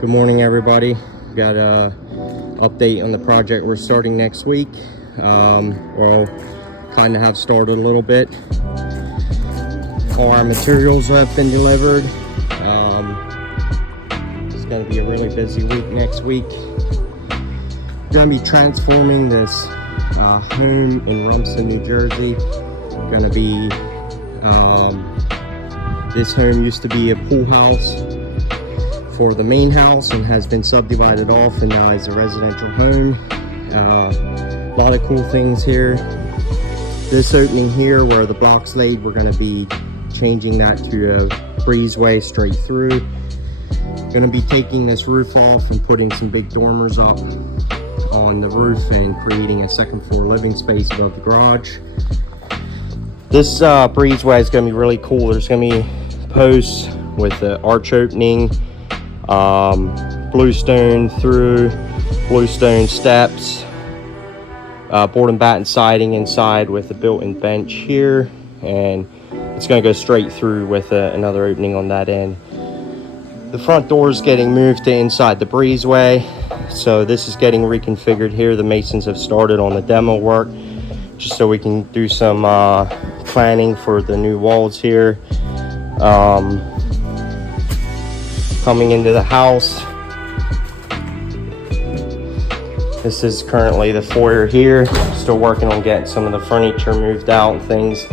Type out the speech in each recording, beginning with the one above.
Good morning, everybody. Got a update on the project we're starting next week. We'll kind of have started a little bit. All our materials have been delivered. It's going to be a really busy week next week. We're going to be transforming this home in Rumson, New Jersey. Going to be this home used to be a pool house for the main house and has been subdivided off and now is a residential home. A lot of cool things here. This opening here where the block's laid, we're going to be changing that to a breezeway straight through. Going to be taking this roof off and putting some big dormers up on the roof and creating a second floor living space above the garage. This breezeway is going to be really cool. There's going to be posts with the arch opening, bluestone through, bluestone steps, board and batten siding inside with a built-in bench here, and it's going to go straight through with another opening on that end. The front door is getting moved to inside the breezeway, so this is getting reconfigured here. The masons have started on the demo work just so we can do some planning for the new walls here. Coming into the house, this is currently the foyer here. Still working on getting some of the furniture moved out and things.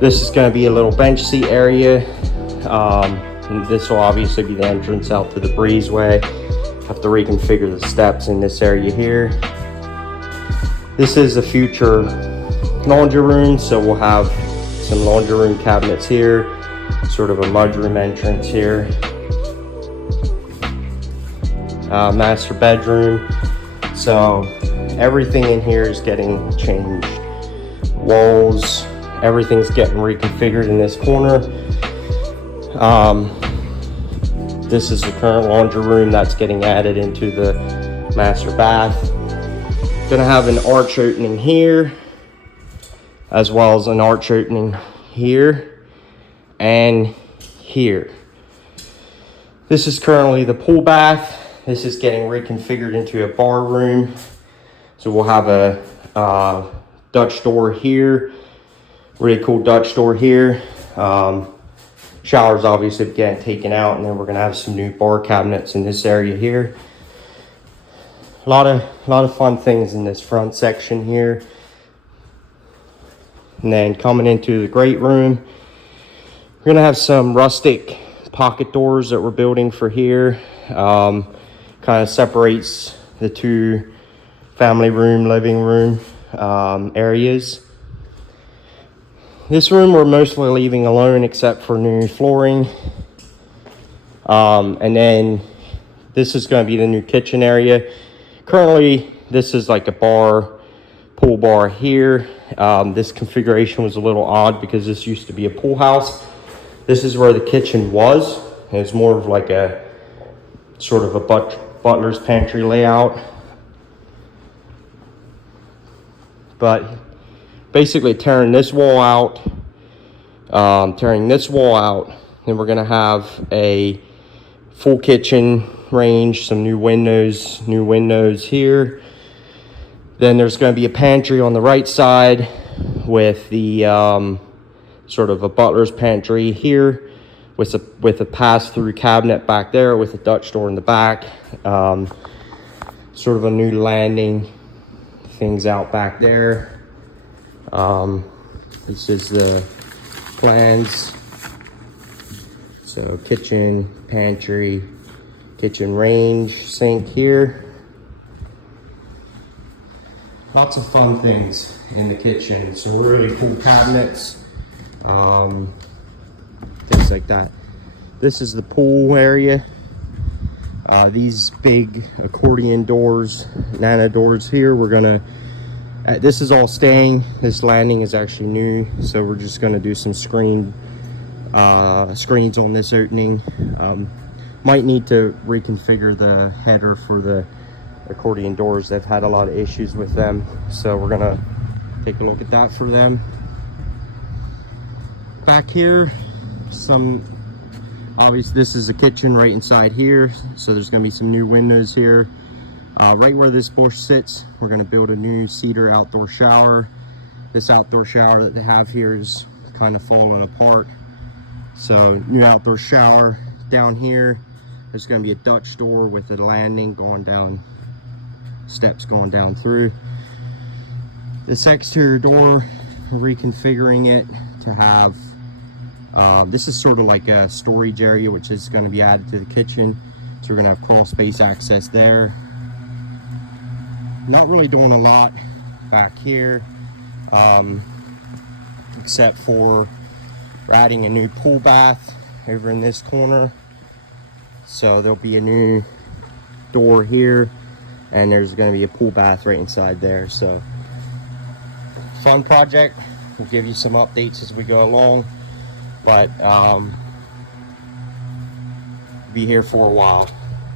This is going to be a little bench seat area. And this will obviously be the entrance out to the breezeway. Have to reconfigure the steps in this area here. This is a future laundry room, so we'll have some laundry room cabinets here, sort of a mudroom entrance here. Master bedroom. So everything in here is getting changed. Walls, everything's getting reconfigured in this corner. This is the current laundry room that's getting added into the master bath. Gonna have an arch opening here, as well as an arch opening here and here. This is currently the pool bath. This is getting reconfigured into a bar room. So we'll have a Dutch door here, really cool Dutch door here. Showers obviously getting taken out, and then we're gonna have some new bar cabinets in this area here. A lot of fun things in this front section here. And then coming into the great room, we're gonna have some rustic pocket doors that we're building for here. Kind of separates the two family room, living room areas. This room we're mostly leaving alone except for new flooring. And then this is going to be the new kitchen area. Currently, this is like a bar, pool bar here. This configuration was a little odd because this used to be a pool house. This is where the kitchen was. It was more of like a sort of a butler's pantry layout. But basically tearing this wall out, then we're gonna have a full kitchen range, some new windows here. Then there's gonna be a pantry on the right side with the sort of a butler's pantry here with a pass-through cabinet back there with a Dutch door in the back. Sort of a new landing, things out back there. This is the plans. So kitchen, pantry, kitchen range, sink here. Lots of fun things in the kitchen. Some really cool cabinets, things like that. This is the pool area. These big accordion doors, nano doors here, we're gonna this is all staying. This landing is actually new, so we're just going to do some screens on this opening. Might need to reconfigure the header for the accordion doors. They've had a lot of issues with them, so we're going to take a look at that for them. Back here, some Obviously, this is a kitchen right inside here, so there's going to be some new windows here. Right where this bush sits, we're going to build a new cedar outdoor shower. This outdoor shower that they have here is kind of falling apart. So new outdoor shower. Down here, there's going to be a Dutch door with a landing going down, steps going down through. This exterior door, reconfiguring it to have, this is sort of like a storage area, which is going to be added to the kitchen. So we're going to have crawl space access there. Not really doing a lot back here, except for we're adding a new pool bath over in this corner. So there'll be a new door here, and there's going to be a pool bath right inside there. So fun project. We'll give you some updates as we go along, but be here for a while.